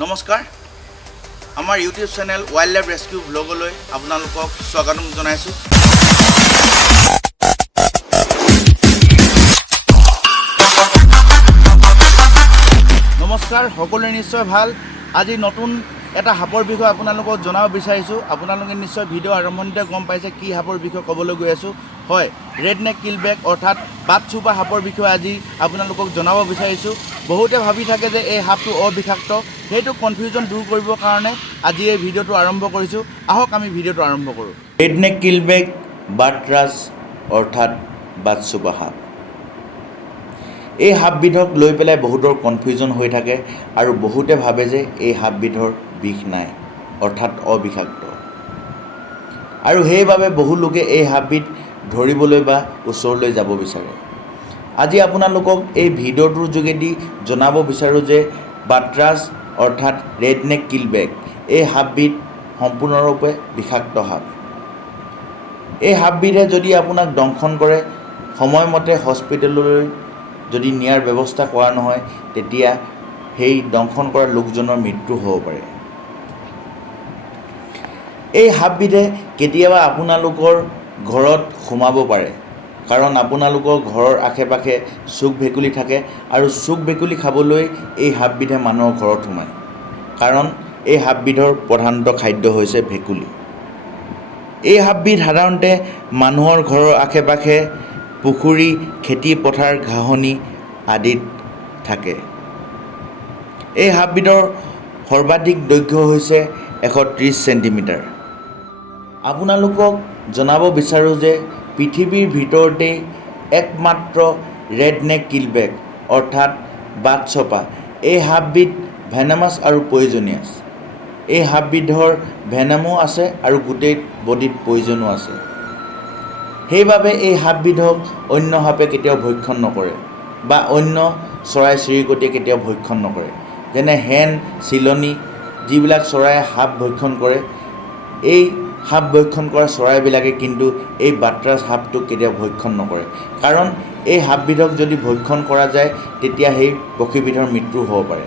নমস্কাৰ আমাৰ YouTube channel wild life rescue ব্লগলৈ আপোনালোকক স্বাগতম জনাইছো। নমস্কাৰ, সকলোৰে নিশ্চয় ভাল। আজি নতুন এটা সাপৰ বিষয়ে আপোনালোকক জনাব বিচাৰিছোঁ। আপোনালোকে নিশ্চয় ভিডিঅ' আৰম্ভণিতে গম পাইছে কি সাপৰ বিষয়ে ক'বলৈ গৈ আছোঁ। হয়, ৰেড নেক কিলবেক অৰ্থাৎ বাটচুপা সাপৰ বিষয়ে আজি আপোনালোকক জনাব বিচাৰিছোঁ। বহুতে ভাবি থাকে যে এই সাপটো অবিষাক্ত, সেইটো কনফিউজন দূৰ কৰিবৰ কাৰণে আজি এই ভিডিঅ'টো আৰম্ভ কৰিছোঁ। আহক আমি ভিডিঅ'টো আৰম্ভ কৰোঁ। ৰেড নেক কিলবেক বাটৰাজ অৰ্থাৎ বাটচুপা সাপ। এই সাপবিধক লৈ পেলাই বহুতৰ কনফিউজন হৈ থাকে আৰু বহুতে ভাবে যে এই সাপবিধৰ বিষ নাই অৰ্থাৎ অবিষাক্ত, আৰু সেইবাবে বহু লোকে এই সাপবিধ ধৰিবলৈ বা ওচৰলৈ যাব বিচাৰে। আজি আপোনালোকক এই ভিডিঅ'টোৰ যোগেদি জনাব বিচাৰোঁ যে বাটৰাজ অৰ্থাৎ ৰেড নেক কিলবেক এই সাপবিধ সম্পূৰ্ণৰূপে বিষাক্ত সাপ। এই সাপবিধে যদি আপোনাক দংশন কৰে, সময়মতে হস্পিটেললৈ যদি নিয়াৰ ব্যৱস্থা কৰা নহয়, তেতিয়া সেই দংশন কৰা লোকজনৰ মৃত্যু হ'ব পাৰে। এই সাপবিধে কেতিয়াবা আপোনালোকৰ ঘৰত সোমাব পাৰে, কাৰণ আপোনালোকৰ ঘৰৰ আশে পাশে চুক ভেকুলী থাকে আৰু চুক ভেকুলী খাবলৈ এই সাপবিধে মানুহৰ ঘৰত সোমায়, কাৰণ এই সাপবিধৰ প্ৰধানত খাদ্য হৈছে ভেকুলী। এই সাপবিধ সাধাৰণতে মানুহৰ ঘৰৰ আশে পাশে পুখুৰী, খেতি পথাৰ, ঘাঁহনি আদিত থাকে। এই সাপবিধৰ সৰ্বাধিক দৈৰ্ঘ্য হৈছে 130 চেণ্টিমিটাৰ। আপোনালোকক জনাব বিচাৰোঁ যে পৃথিৱীৰ ভিতৰতেই একমাত্ৰ ৰেড নেক কিলবেক অৰ্থাৎ বাটচুপা এই সাপবিধ ভেনামাছ আৰু পয়জনিয়াছ। এই সাপবিধৰ ভেনামো আছে আৰু গোটেই বডিত পয়জনো আছে। সেইবাবে এই সাপবিধক অন্য সাপে কেতিয়াও ভক্ষণ নকৰে বা অন্য চৰাই চিৰিকটিয়ে কেতিয়াও ভক্ষণ নকৰে। যেনে হেন, চিলনী যিবিলাক চৰায়ে সাপ ভক্ষণ কৰে, এই সাপ ভক্ষণ কৰা চৰাইবিলাকে কিন্তু এই বাটৰাজ সাপটোক কেতিয়াও ভক্ষণ নকৰে, কাৰণ এই সাপবিধক যদি ভক্ষণ কৰা যায় তেতিয়া সেই পক্ষীবিধৰ মৃত্যু হ'ব পাৰে,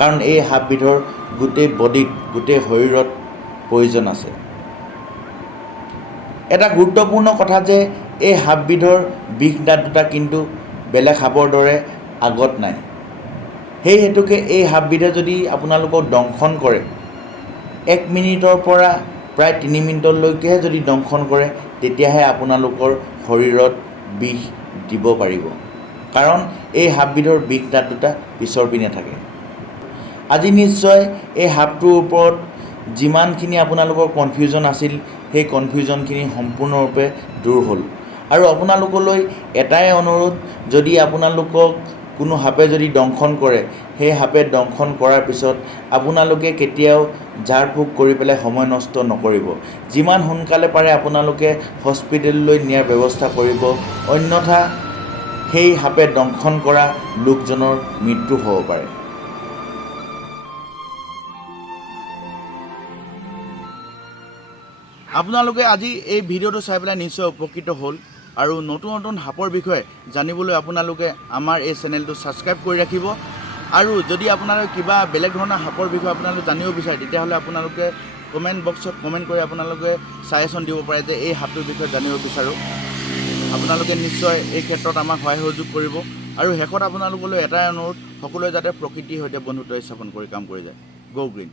কাৰণ এই সাপবিধৰ গোটেই বডিত, গোটেই শৰীৰত পয়জন আছে। এটা গুৰুত্বপূৰ্ণ কথা যে এই সাপবিধৰ বিষ দাঁত দুটা কিন্তু বেলেগ সাপৰ দৰে আগত নাই। সেই হেতুকে এই সাপবিধে যদি আপোনালোকক দংশন কৰে, 1 মিনিটৰ পৰা প্ৰায় 3 মিনিটলৈকেহে যদি দংশন কৰে, তেতিয়াহে আপোনালোকৰ শৰীৰত বিষ দিব পাৰিব, কাৰণ এই সাপবিধৰ বিষ দাঁত দুটা পিছৰ পিনে থাকে। আজি নিশ্চয় এই সাপটোৰ ওপৰত যিমানখিনি আপোনালোকৰ কনফিউজন আছিল, সেই কনফিউজনখিনি সম্পূৰ্ণৰূপে দূৰ হ'ল। আৰু আপোনালোকলৈ এটাই অনুৰোধ, যদি আপোনালোকক কোনো সাপে যদি দংশন কৰে, সেই সাপে দংশন কৰাৰ পিছত আপোনালোকে কেতিয়াও ঝাৰ ফুক কৰি পেলাই সময় নষ্ট নকৰিব। যিমান সোনকালে পাৰে আপোনালোকে হস্পিটেললৈ নিয়াৰ ব্যৱস্থা কৰিব, অন্যথা সেই সাপে দংশন কৰা লোকজনৰ মৃত্যু হ'ব পাৰে। আপোনালোকে আজি এই ভিডিঅ'টো চাই পেলাই নিশ্চয় উপকৃত হ'ল, আৰু নতুন নতুন সাপৰ বিষয়ে জানিবলৈ আপোনালোকে আমাৰ এই চেনেলটো ছাবস্ক্ৰাইব কৰি ৰাখিব। আৰু যদি আপোনালোকে কিবা বেলেগ ধৰণৰ সাপৰ বিষয়ে আপোনালোকে জানিব বিচাৰে, তেতিয়াহ'লে আপোনালোকে কমেণ্ট বক্সত কমেণ্ট কৰি আপোনালোকে ছাজেশ্যন দিব পাৰে যে এই সাপটোৰ বিষয়ে জানিব বিচাৰোঁ। আপোনালোকে নিশ্চয় এই ক্ষেত্ৰত আমাক সহায় সহযোগ কৰিব। আৰু শেষত আপোনালোকলৈ এটাই অনুৰোধ, সকলোৱে যাতে প্ৰকৃতিৰ সৈতে বন্ধুত্ব স্থাপন কৰি কাম কৰি যায়। গো গ্ৰীণ।